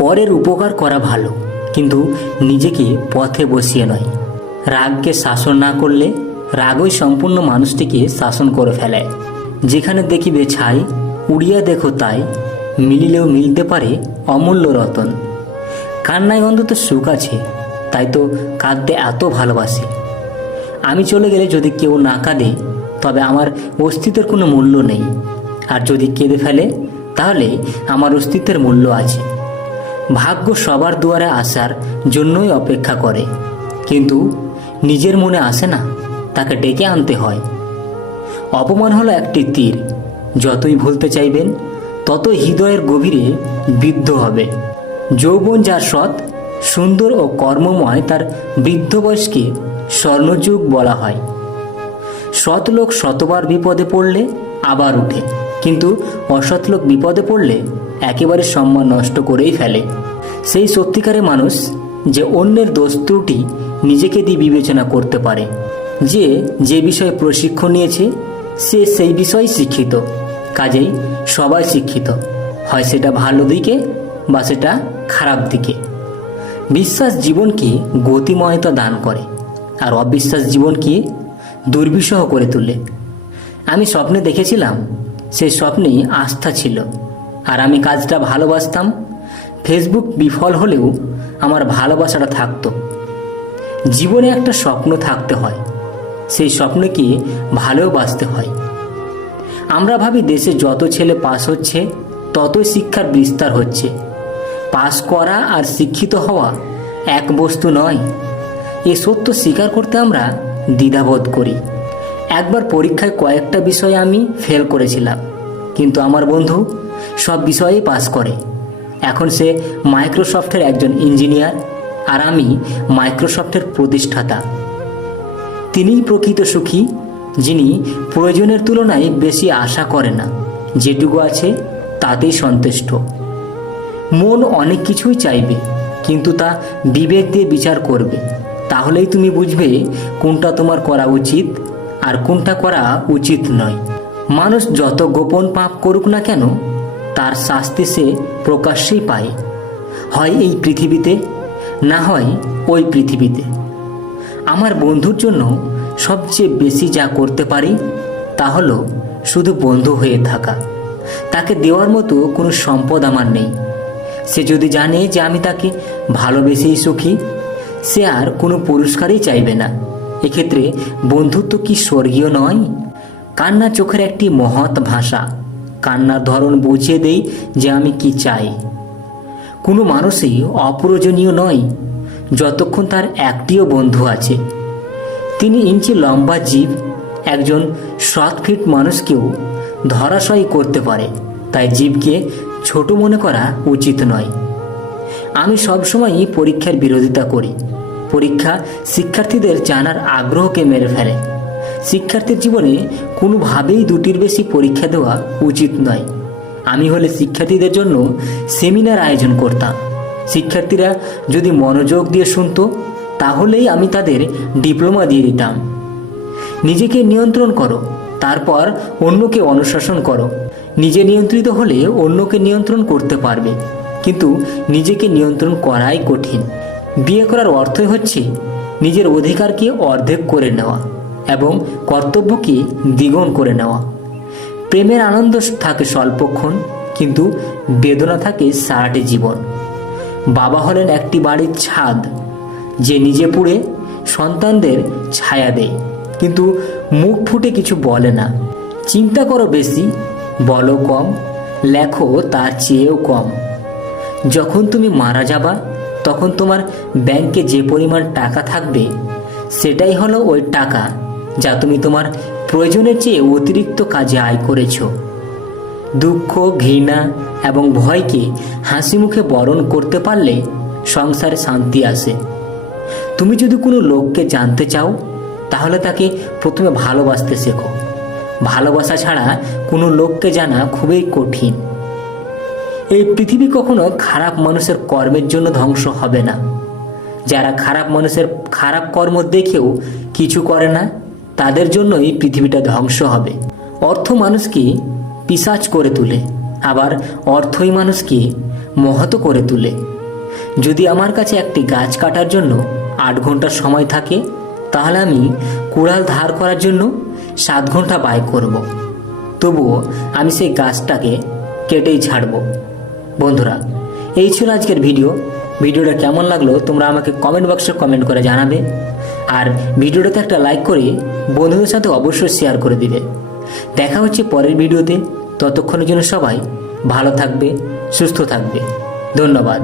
পরের উপকার করা ভালো, কিন্তু নিজেকে পথে বসিয়ে নয়। রাগকে শাসন না করলে রাগই সম্পূর্ণ মানুষটিকে শাসন করে ফেলে। যেখানে দেখিবে ছাই, উড়িয়া দেখো তাই, মিলিলেও মিলতে পারে অমূল্য রতন। কান্নায় অন্তত সুখ আছে, তাই তো কাঁদতে এত ভালোবাসি। আমি চলে গেলে যদি কেউ না কাঁদে, তবে আমার অস্তিত্বের কোনো মূল্য নেই। আর যদি কেঁদে ফেলে, তাহলে আমার অস্তিত্বের মূল্য আছে। ভাগ্য সবার দুয়ারে আসার জন্যই অপেক্ষা করে, কিন্তু নিজের মনে আসে না, তাকে ডেকে আনতে হয়। অপমান হলো একটি তীর, যতই ভুলতে চাইবেন ততই হৃদয়ের গভীরে বিদ্ধ হবে। যৌবন যার সৎ, সুন্দর ও কর্মময়, তার বৃদ্ধ বয়সকে স্বর্ণযুগ বলা হয়। সৎ লোক শতবার বিপদে পড়লে আবার উঠে, কিন্তু অসৎ লোক বিপদে পড়লে একেবারে সম্মান নষ্ট করেই ফেলে। সেই সত্যিকারের মানুষ যে অন্যের দোষ ত্রুটি নিজেকে দিয়ে বিবেচনা করতে পারে। যে বিষয়ে প্রশিক্ষণ নিয়েছে সে সেই বিষয়ে শিক্ষিত। কাজেই সবাই শিক্ষিত, হয় সেটা ভালো দিকে বা সেটা খারাপ দিকে। বিশ্বাস জীবনকে গতিময়তা দান করে, আর অবিশ্বাস জীবনকে দুর্বিষহ করে তোলে। আমি স্বপ্নে দেখেছিলাম, সেই স্বপ্নেই আস্থা ছিল, আর আমি কাজটা ভালোবাসতাম। ফেসবুক বিফল হলেও আমার ভালোবাসাটা থাকতো। জীবনে একটা স্বপ্ন থাকতে হয়, সেই স্বপ্নকে ভালোবাসতে হয়। আমরা ভাবি দেশে যত ছেলে পাস হচ্ছে ততই শিক্ষার বিস্তার হচ্ছে। পাস করা আর শিক্ষিত হওয়া এক বস্তু নয়, এ সত্য স্বীকার করতে আমরা দ্বিধাবোধ করি। একবার পরীক্ষায় কয়েকটা বিষয়ে আমি ফেল করেছিলাম, কিন্তু আমার বন্ধু সব বিষয়েই পাস করে। এখন সে মাইক্রোসফটের একজন ইঞ্জিনিয়ার, আর আমি মাইক্রোসফটের প্রতিষ্ঠাতা। তিনিই প্রকৃত সুখী, যিনি প্রয়োজনের তুলনায় বেশি আশা করে না, যেটুকু আছে তাতেই সন্তুষ্ট। মন অনেক কিছুই চাইবে, কিন্তু তা বিবেক দিয়ে বিচার করবে। তাহলেই তুমি বুঝবে কোনটা তোমার করা উচিত আর কোনটা করা উচিত নয়। মানুষ যত গোপন পাপ করুক না কেন, তার শাস্তি সে প্রকাশ্যেই পায়, হয় এই পৃথিবীতে, না হয় ওই পৃথিবীতে। আমার বন্ধুর জন্য সবচেয়ে বেশি যা করতে পারি তা হলো শুধু বন্ধু হয়ে থাকা। তাকে দেওয়ার মতো কোনো সম্পদ আমার নেই। সে যদি জানে যে আমি তাকে ভালোবেসেই সুখী, সে আর কোনো পুরস্কারই চাইবে না। এক্ষেত্রে বন্ধুত্ব কি স্বর্গীয় নয়? কান্না চোখের একটি মহৎ ভাষা। কান্নার ধরন বুঝিয়ে দেই যে আমি কি চাই। কোনো মানুষই অপ্রয়োজনীয় নয় যতক্ষণ তার একটিও বন্ধু আছে। 3 ইঞ্চি লম্বা জীব একজন 7 ফিট মানুষকেও ধরাশয়ী করতে পারে, তাই জীবকে ছোট মনে করা উচিত নয়। আমি সবসময়ই পরীক্ষার বিরোধিতা করি। পরীক্ষা শিক্ষার্থীদের জানার আগ্রহকে মেরে ফেলে। শিক্ষার্থীর জীবনে কোনোভাবেই 2টির বেশি পরীক্ষা দেওয়া উচিত নয়। আমি হলে শিক্ষার্থীদের জন্য সেমিনার আয়োজন করতাম। শিক্ষার্থীরা যদি মনোযোগ দিয়ে শুনতো, তাহলেই আমি তাদের ডিপ্লোমা দিয়ে দিতাম। নিজেকে নিয়ন্ত্রণ করো, তারপর অন্যকে অনুশাসন করো। নিজে নিয়ন্ত্রিত হলে অন্যকে নিয়ন্ত্রণ করতে পারবে, কিন্তু নিজেকে নিয়ন্ত্রণ করাই কঠিন। বিয়ে করার অর্থই হচ্ছে নিজের অধিকারকে অর্ধেক করে নেওয়া এবং কর্তব্যকে দ্বিগুণ করে নেওয়া। প্রেমের আনন্দ থাকে স্বল্পক্ষণ, কিন্তু বেদনা থাকে সারাটি জীবন। বাবা হলেন একটি বাড়ির ছাদ, যে নিজে পুড়ে সন্তানদের ছায়া দেয়, কিন্তু মুখ ফুটে কিছু বলে না। চিন্তা করো বেশি, বলো কম, লেখো তার চেয়েও কম। যখন তুমি মারা যাবা, তখন তোমার ব্যাংকে যে পরিমাণ টাকা থাকবে, সেটাই হলো ওই টাকা যা তুমি তোমার প্রয়োজনের চেয়ে অতিরিক্ত কাজে আয় করেছো। দুঃখ, ঘৃণা এবং ভয়কে হাসি মুখে বরণ করতে পারলে সংসারে শান্তি আসে। তুমি যদি কোনো লোককে জানতে চাও, তাহলে তাকে প্রথমে ভালোবাসতে শেখো। ভালোবাসা ছাড়া কোনো লোককে জানা খুবই কঠিন। এই পৃথিবী কখনো খারাপ মানুষের কর্মের জন্য ধ্বংস হবে না। যারা খারাপ মানুষের খারাপ কর্ম দেখেও কিছু করে না, তাদের জন্যই পৃথিবীটা ধ্বংস হবে। অর্থ মানুষকে পিশাচ করে তোলে, আবার অর্থই মানুষকে মহৎ করে তোলে। যদি আমার কাছে একটি গাছ কাটার জন্য 8 ঘন্টা সময় থাকে, তাহলে আমি কুড়াল ধার করার জন্য 7 ঘন্টা ব্যয় করব। তবুও আমি সেই গাছটাকে কেটেই ছাড়ব। বন্ধুরা, এই ছিল আজকের ভিডিওটা কেমন লাগলো তোমরা আমাকে কমেন্ট বক্সে কমেন্ট করে জানাবে। আর ভিডিওটাতে একটা লাইক করে বন্ধুদের সাথে অবশ্যই শেয়ার করে দিবে। দেখা হচ্ছে পরের ভিডিওতে। ততক্ষণের জন্য সবাই ভালো থাকবে, সুস্থ থাকবে। ধন্যবাদ।